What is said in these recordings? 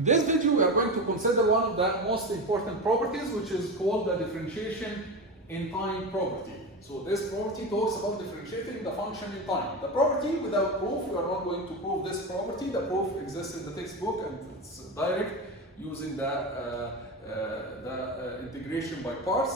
In this video, we are going to consider one of the most important properties, which is called the differentiation in time property. So this property talks about differentiating the function in time. The property, without proof, we are not going to prove this property. The proof exists in the textbook and it's direct using the integration by parts.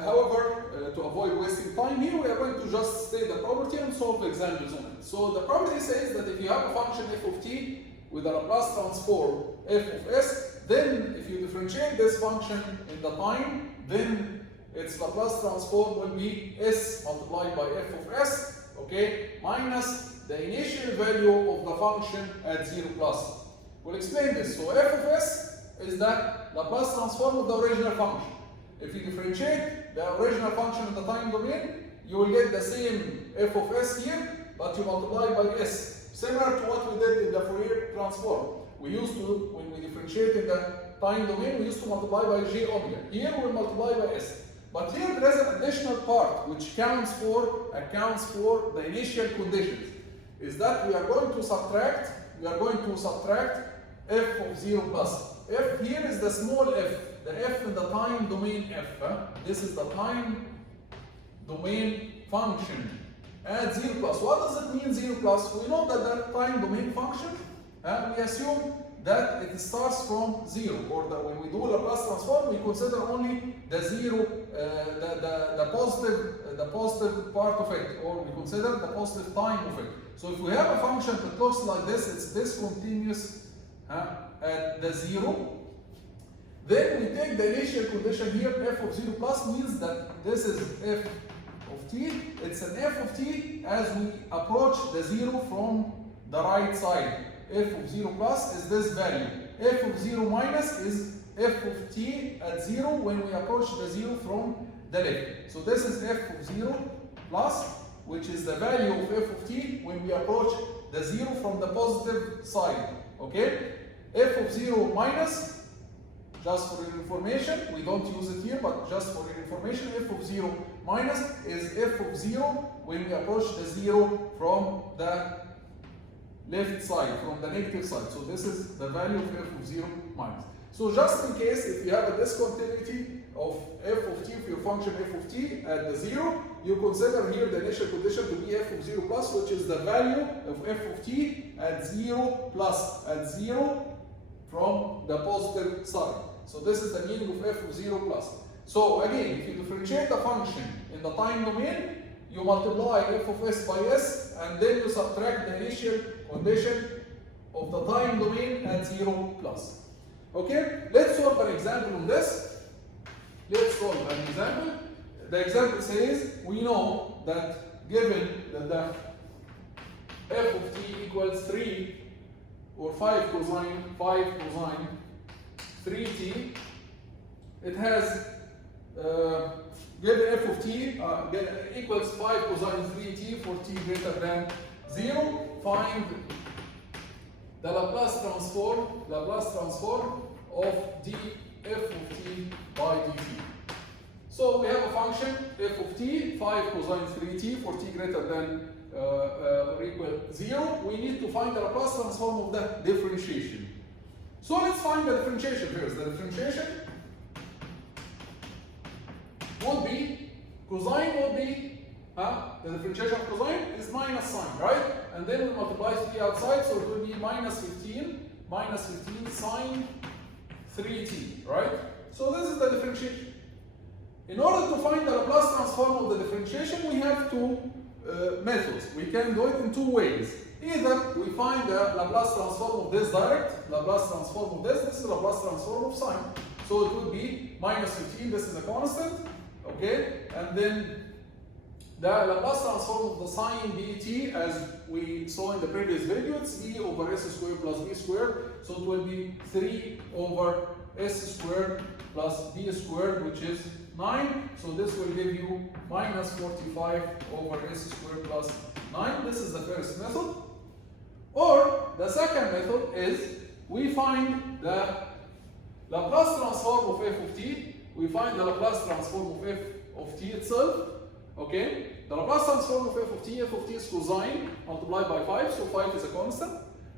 However, to avoid wasting time here, we are going to just state the property and solve examples on it. So the property says that if you have a function f of t with a Laplace transform f of s, then if you differentiate this function in the time, then its Laplace transform will be s multiplied by f of s, okay, minus the initial value of the function at 0 plus. We'll explain this. So f of s is the Laplace transform of the original function. If you differentiate the original function in the time domain, you will get the same f of s here, but you multiply by s. Similar to what we did in the Fourier transform. We used to, when we differentiate in the time domain, we used to multiply by j omega. Here we multiply by s. But here there is an additional part which accounts for the initial conditions. Is that we are going to subtract f of 0 plus. F here is the small f, the f in the time domain f. This is the time domain function at 0 plus. What does it mean 0 plus? We know that the time domain function, we assume that it starts from 0, or when we do Laplace transform, we consider only the 0, the positive part of it, or we consider the positive time of it. So if we have a function that looks like this, it's discontinuous at the 0, then we take the initial condition here, f of 0 plus means that this is f of t. It's an f of t as we approach the 0 from the right side. F of 0 plus is this value. F of 0 minus is f of t at 0 when we approach the 0 from the left. So this is f of 0 plus, which is the value of f of t when we approach the 0 from the positive side. Okay? F of 0 minus, just for your information, we don't use it here, but just for your information, f of 0 minus is f of 0 when we approach the 0 from the left side, from the negative side. So this is the value of f of 0 minus. So just in case if you have a discontinuity of f of t, of your function f of t at the 0, you consider here the initial condition to be f of 0 plus, which is the value of f of t at 0 plus, at 0 from the positive side. So this is the meaning of f of 0 plus. So again, if you differentiate the function in the time domain, you multiply f of s by s, and then you subtract the initial condition of the time domain at 0 plus. Okay, let's solve an example on this. Let's solve an example. The example says, we know that given that the f of t equals 3 or 5 cosine 3t, it has given f of t equals 5 cosine 3t for t greater than 0. Find the Laplace transform of df of t by dt. So we have a function f of t, 5 cosine 3t for t greater than or equal 0. We need to find the Laplace transform of the differentiation. So let's find the differentiation first. The differentiation would be, cosine would be, the differentiation of cosine is minus sign, right? And then we multiply 3 outside, so it will be minus 15 sine 3t, right? So this is the differentiation. In order to find the Laplace transform of the differentiation, we have two methods. We can do it in two ways. Either we find the Laplace transform of this direct, Laplace transform of this is Laplace transform of sine. So it would be minus 15, this is a constant, okay? And then the Laplace transform of the sine dt, as we saw in the previous video, it's e over s squared plus b squared. So it will be 3 over s squared plus b squared, which is 9. So this will give you minus 45 over s squared plus 9. This is the first method. Or the second method is we find the Laplace transform of f of t. We find the Laplace transform of f of t itself. Okay? The Laplace transform of f of t is cosine multiplied by 5, so 5 is a constant.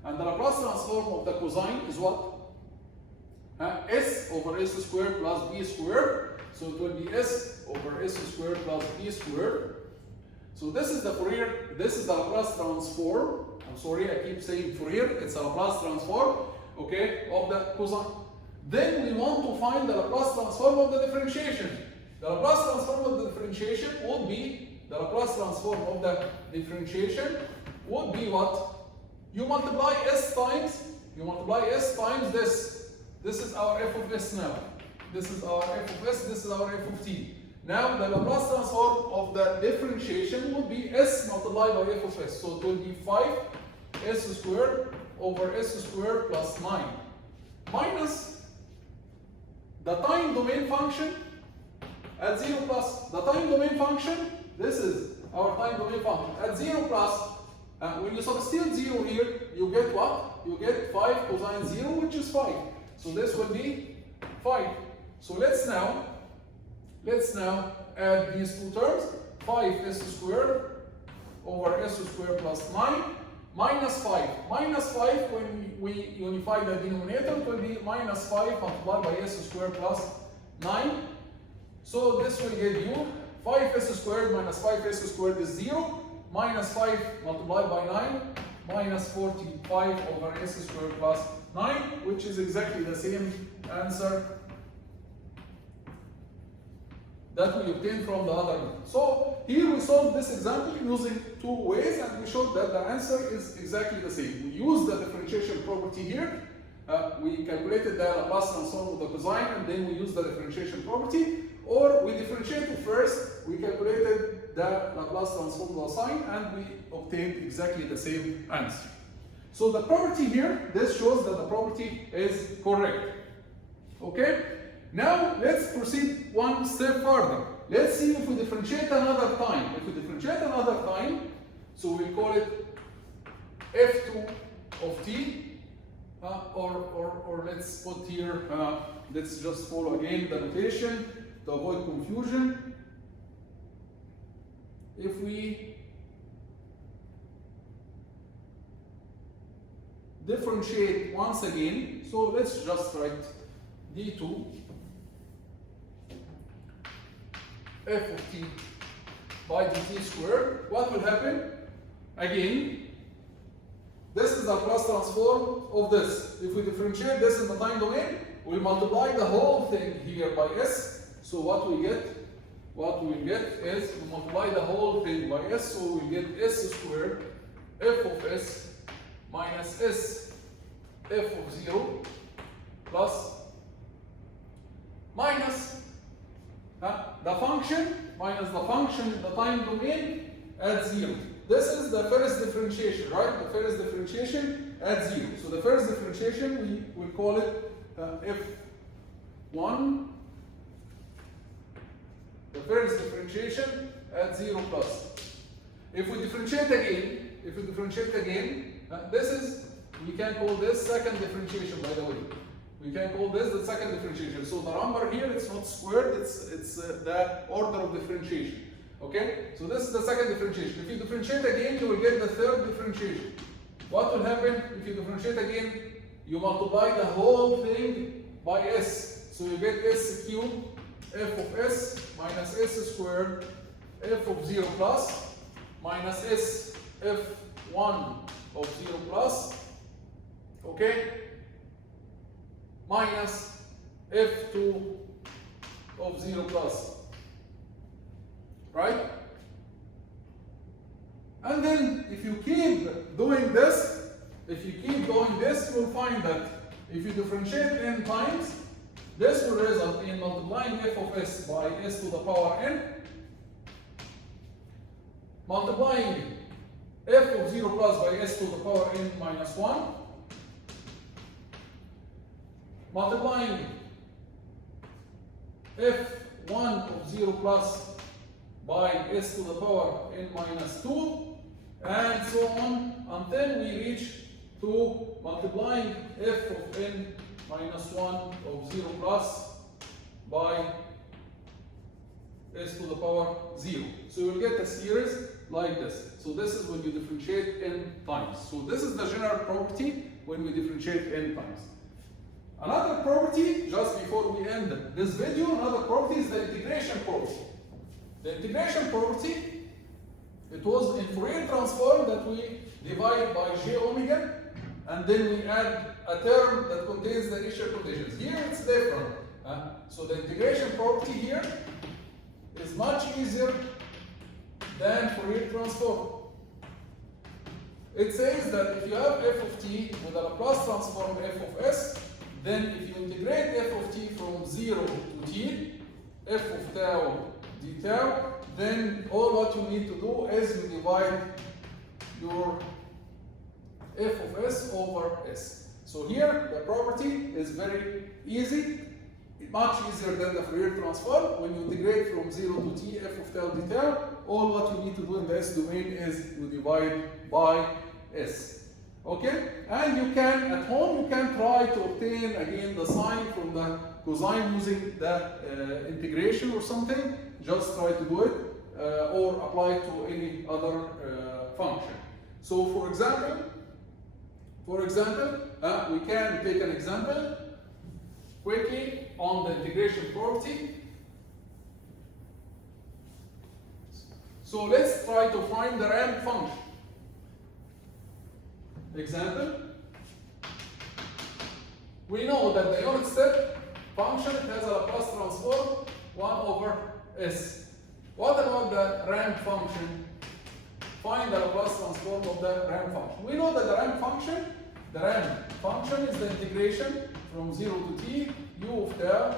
And the Laplace transform of the cosine is what? S over S squared plus B squared. So it will be S over S squared plus B squared. So this is the Fourier, this is the Laplace transform. I'm sorry, I keep saying Fourier, it's a Laplace transform, okay, of the cosine. Then we want to find the Laplace transform of the differentiation. The Laplace transform of the differentiation would be, the Laplace transform of the differentiation would be what? You multiply S times this. This is our f of s now. This is our f of s, this is our f of t. Now the Laplace transform of the differentiation would be s multiplied by f of s. So it will be 5s squared over s squared plus 9 minus the time domain function at 0 plus the time domain function. This is our time domain function at 0 plus. When you substitute 0 here, you get what? You get 5 cosine 0, which is 5. So this will be 5. So let's now add these two terms. 5s squared over s squared plus 9 minus 5. Minus 5, when we unify the denominator, it will be minus 5 multiplied by s squared plus 9. So this will give you 5s squared minus 5s squared is 0. Minus 5 multiplied by 9 minus 45 over s squared plus 9, which is exactly the same answer that we obtained from the other one. So here we solved this example using two ways, and we showed that the answer is exactly the same. We used the differentiation property here. We calculated the Laplace transform of the cosine, and then we used the differentiation property. Or we differentiated first, we calculated the Laplace transform of the sine, and we obtained exactly the same answer. So the property here, this shows that the property is correct. Okay? Now let's proceed one step further. Let's see if we differentiate another time. If we differentiate another time, so we'll call it f2 of t, or let's put here, let's just follow again the notation to avoid confusion. If we differentiate once again, so let's just write d2 f of t by dt squared. What will happen? Again, this is the Laplace transform of this. If we differentiate this in the time domain, we multiply the whole thing here by s. So what we get is we multiply the whole thing by s. So we get s squared f of s minus s f of 0 plus minus the function minus the function in the time domain at 0. This is the first differentiation, right? The first differentiation at 0. So the first differentiation, we will call it f1. The first differentiation at 0 plus. If we differentiate again, this is, we can call this second differentiation, by the way. We can call this the second differentiation. So the number here, it's not squared, it's the order of differentiation. Okay? So this is the second differentiation. If you differentiate again, you will get the third differentiation. What will happen if you differentiate again? You multiply the whole thing by s. So you get s cubed f of s minus s squared f of 0 plus minus s f1 of 0 plus, okay, minus f2 of 0 plus, right? And then if you keep doing this, you will find that if you differentiate n times, this will result in multiplying f of s by s to the power n, multiplying f of 0 plus by s to the power n minus 1, multiplying f1 of 0 plus by s to the power n minus 2, and so on until we reach to multiplying f of n minus 1 of 0 plus by s to the power 0. So you'll get a series like this. So this is when you differentiate n times. So this is the general property when we differentiate n times. Another property, just before we end this video, another property is the integration property. The integration property, it was in Fourier transform that we divide by j omega, and then we add a term that contains the initial conditions. Here it's different. So the integration property here is much easier than Fourier transform. It says that if you have f of t with a Laplace transform f of s, then if you integrate f of t from 0 to t, f of tau d tau, then all what you need to do is you divide your f of s over s. So here the property is very easy, much easier than the Fourier transform. When you integrate from 0 to t f of tau d tau, all what you need to do in the s domain is you divide by s. Okay? And you can, at home, you can try to obtain again the sine from the cosine using the integration or something. Just try to do it or apply it to any other function. So for example, we can take an example quickly on the integration property. So let's try to find the ramp function. Example, we know that the unit step function has a Laplace transform 1 over s. What about the ramp function? Find the Laplace transform of the ramp function. We know that the ramp function is the integration from 0 to t u of tau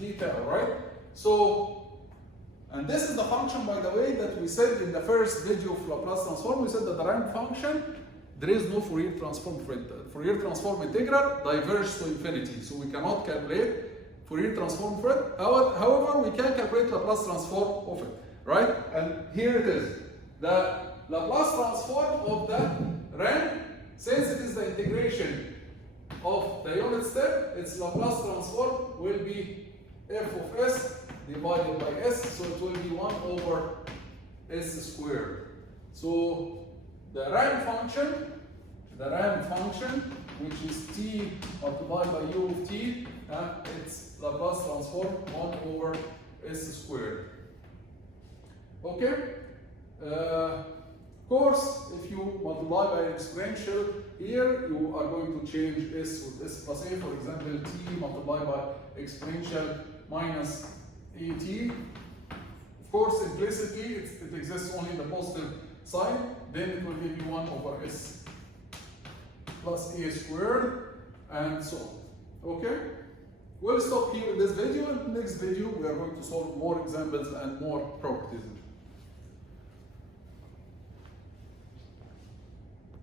d tau, right? So, and this is the function, by the way, that we said in the first video of Laplace transform. We said that the ramp function, there is no Fourier transform for it. Fourier transform integral diverges to infinity, so we cannot calculate Fourier transform for it. However, we can calculate Laplace transform of it, right? And here it is. The Laplace transform of the ramp, since it is the integration of the unit step, its Laplace transform will be f of s divided by s, so it will be 1 over s squared. So the ramp function, which is t multiplied by u of t, its Laplace transform 1 over s squared. Okay? Of course, if you multiply by exponential here, you are going to change s with s plus a. For example, t multiplied by exponential minus at. Of course, implicitly, it exists only in the positive side. Then it will give you 1 over s plus a squared, and so on. Okay? We'll stop here in this video. In the next video, we are going to solve more examples and more properties.